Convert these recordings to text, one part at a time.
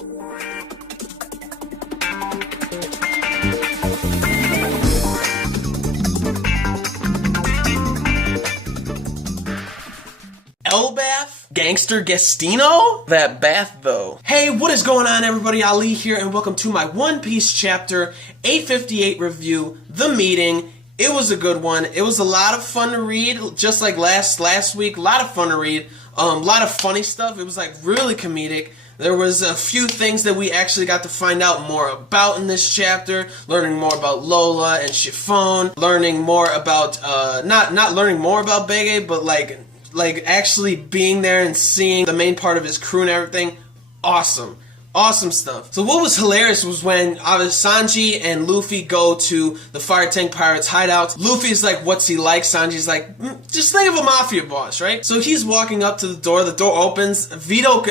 Elbaf? Gangster Gastino? That bath though. Hey, what is going on everybody? Ali here and welcome to my One Piece chapter 858 review, The Meeting. It was a good one. It was a lot of fun to read, just like last week. A lot of fun to read. A lot of funny stuff. It was like really comedic. There was a few things that we actually got to find out more about in this chapter. Learning more about Lola and Chiffon. Learning more about, not learning more about Bege, but like actually being there and seeing the main part of his crew and everything. Awesome. Awesome stuff. So what was hilarious was when Sanji and Luffy go to the Fire Tank Pirates hideout. Luffy's like, what's he like? Sanji's like, just think of a mafia boss, right? So he's walking up to the door opens. Vito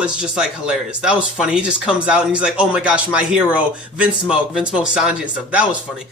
is just like hilarious. That was funny. He just comes out and he's like, oh my gosh, my hero, Vince Smoke, Sanji and stuff. That was funny.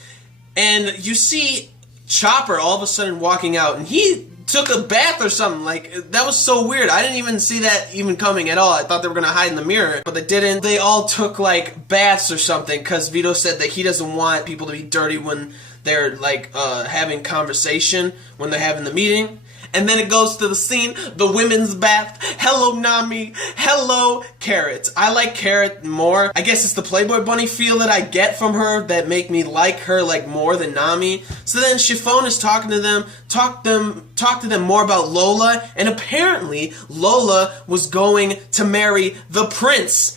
And you see Chopper all of a sudden walking out and he took a bath or something. Like, that was so weird. I didn't even see that even coming at all. I thought they were gonna hide in the mirror, but they didn't. They all took like baths or something because Vito said that he doesn't want people to be dirty when they're like having conversation, when they're having the meeting. And then it goes to the scene, the women's bath. Hello, Nami. Hello, Carrot. I like Carrot more. I guess it's the Playboy Bunny feel that I get from her that make me like her like more than Nami. So then Chiffon is talking to them, talk to them more about Lola, and apparently Lola was going to marry the Prince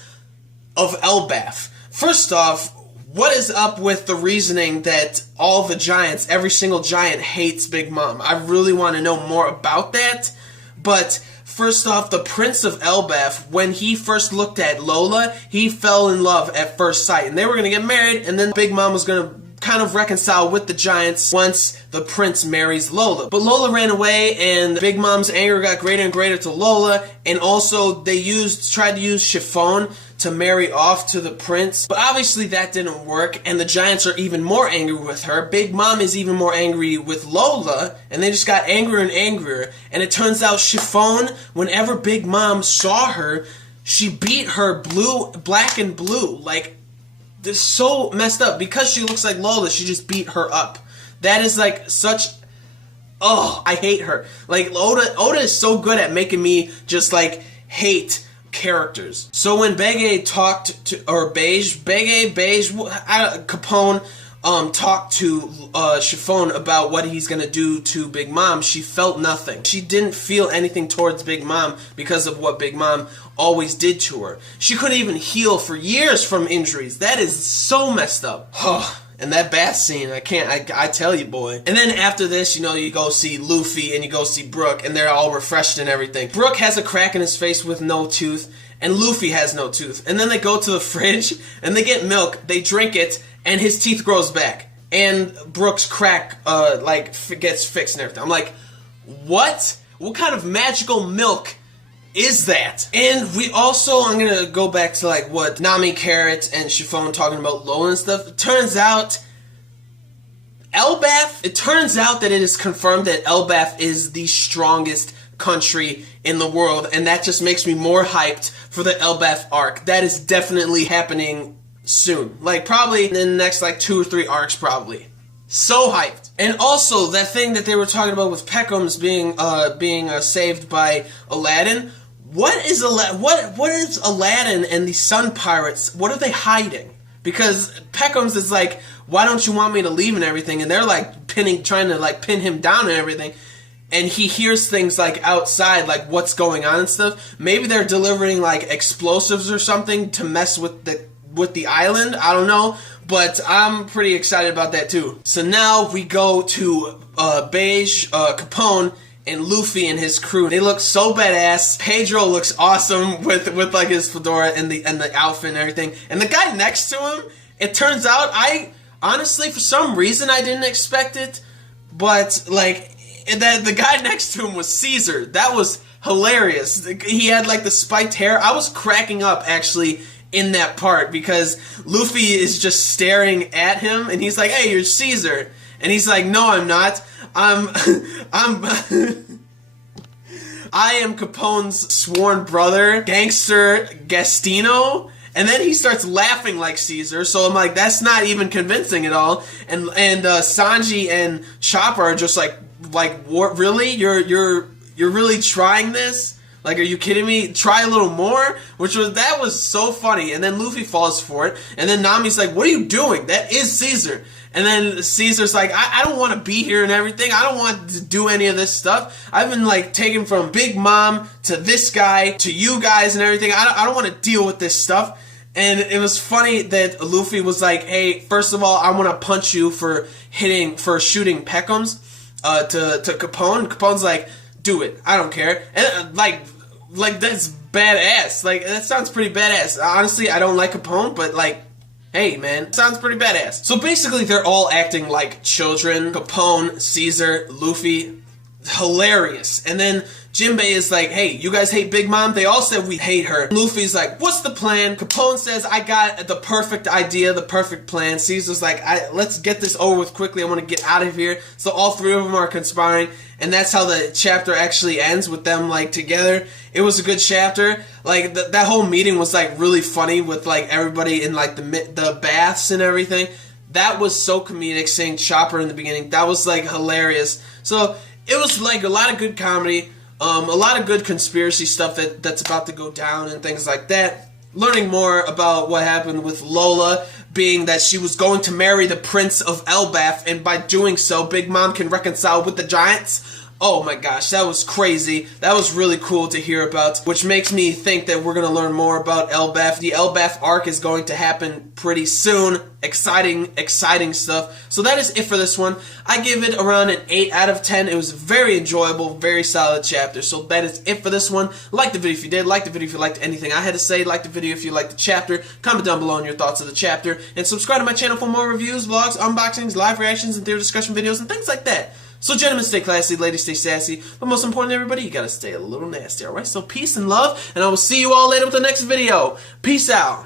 of Elbaf. First off, what is up with the reasoning that all the giants, every single giant hates Big Mom? I really want to know more about that. But first off, the Prince of Elbaf, when he first looked at Lola, he fell in love at first sight. And they were going to get married, and then Big Mom was going to kind of reconcile with the giants once the prince marries Lola. But Lola ran away and Big Mom's anger got greater and greater to Lola, and also they tried to use Chiffon to marry off to the prince. But obviously that didn't work and the giants are even more angry with her. Big Mom is even more angry with Lola and they just got angrier and angrier. And it turns out Chiffon, whenever Big Mom saw her, she beat her black and blue. Like, this is so messed up. Because she looks like Lola, she just beat her up. That is like such... Oh, I hate her. Like, Oda is so good at making me just like hate characters. So when Bege talked to, or Capone talked to Chiffon about what he's gonna do to Big Mom, she felt nothing. She didn't feel anything towards Big Mom because of what Big Mom always did to her. She couldn't even heal for years from injuries. That is so messed up. And that bath scene, I tell you, boy. And then after this, you know, you go see Luffy and you go see Brook and they're all refreshed and everything. Brook has a crack in his face with no tooth and Luffy has no tooth. And then they go to the fridge and they get milk, they drink it, and his teeth grows back. And Brook's crack, gets fixed and everything. I'm like, what? What kind of magical milk is that? And we also, I'm gonna go back to like what Nami, Carrot, and Chiffon talking about Lola and stuff. It turns out that it is confirmed that Elbaf is the strongest country in the world, and that just makes me more hyped for the Elbaf arc. That is definitely happening soon. Like, probably in the next like 2 or 3 arcs, probably. So hyped. And also, that thing that they were talking about with Peckham's being saved by Aladdin. What is Aladdin and the Sun Pirates? What are they hiding? Because Peckham's is like, why don't you want me to leave and everything? And they're like trying to like pin him down and everything. And he hears things like outside, like what's going on and stuff. Maybe they're delivering like explosives or something to mess with the island. I don't know. But I'm pretty excited about that too. So now we go to Capone and Luffy and his crew. They look so badass. Pedro looks awesome with like his fedora and the outfit and everything. And the guy next to him, it turns out, I honestly, for some reason, I didn't expect it, but like the guy next to him was Caesar. That was hilarious. He had like the spiked hair. I was cracking up actually in that part because Luffy is just staring at him and he's like, "Hey, you're Caesar." And he's like, "No, I'm not. I'm I am Capone's sworn brother, gangster Gastino. And then he starts laughing like Caesar, so I'm like, that's not even convincing at all. And Sanji and Chopper are just like, what, really? You're really trying this? Like, are you kidding me? Try a little more? That was so funny. And then Luffy falls for it. And then Nami's like, what are you doing? That is Caesar. And then Caesar's like, I don't want to be here and everything. I don't want to do any of this stuff. I've been like taken from Big Mom to this guy to you guys and everything. I don't want to deal with this stuff. And it was funny that Luffy was like, hey, first of all, I'm going to punch you for shooting Peckham's to Capone. Capone's like, do it. I don't care. And like that's badass. Like, that sounds pretty badass. Honestly, I don't like Capone, but like, hey, man, sounds pretty badass. So basically, they're all acting like children. Capone, Caesar, Luffy, hilarious. And then Jinbei is like, hey, you guys hate Big Mom? They all said we hate her. Luffy's like, what's the plan? Capone says, I got the perfect idea, the perfect plan. Caesar's like, let's get this over with quickly. I want to get out of here. So all three of them are conspiring. And that's how the chapter actually ends, with them like together. It was a good chapter. Like that whole meeting was like really funny with like everybody in like the baths and everything. That was so comedic, seeing Chopper in the beginning. That was like hilarious. So it was like a lot of good comedy. A lot of good conspiracy stuff that's about to go down and things like that. Learning more about what happened with Lola, being that she was going to marry the Prince of Elbaf, and by doing so, Big Mom can reconcile with the giants. Oh my gosh, that was crazy. That was really cool to hear about, which makes me think that we're going to learn more about Elbaf. The Elbaf arc is going to happen pretty soon. Exciting stuff. So that is it for this one. I give it around an 8 out of 10. It was very enjoyable, very solid chapter. So that is it for this one. Like the video if you did. Like the video if you liked anything I had to say. Like the video if you liked the chapter. Comment down below on your thoughts of the chapter. And subscribe to my channel for more reviews, vlogs, unboxings, live reactions, and theory discussion videos, and things like that. So gentlemen, stay classy, ladies, stay sassy, but most importantly, everybody, you gotta stay a little nasty, alright? So peace and love, and I will see you all later with the next video. Peace out.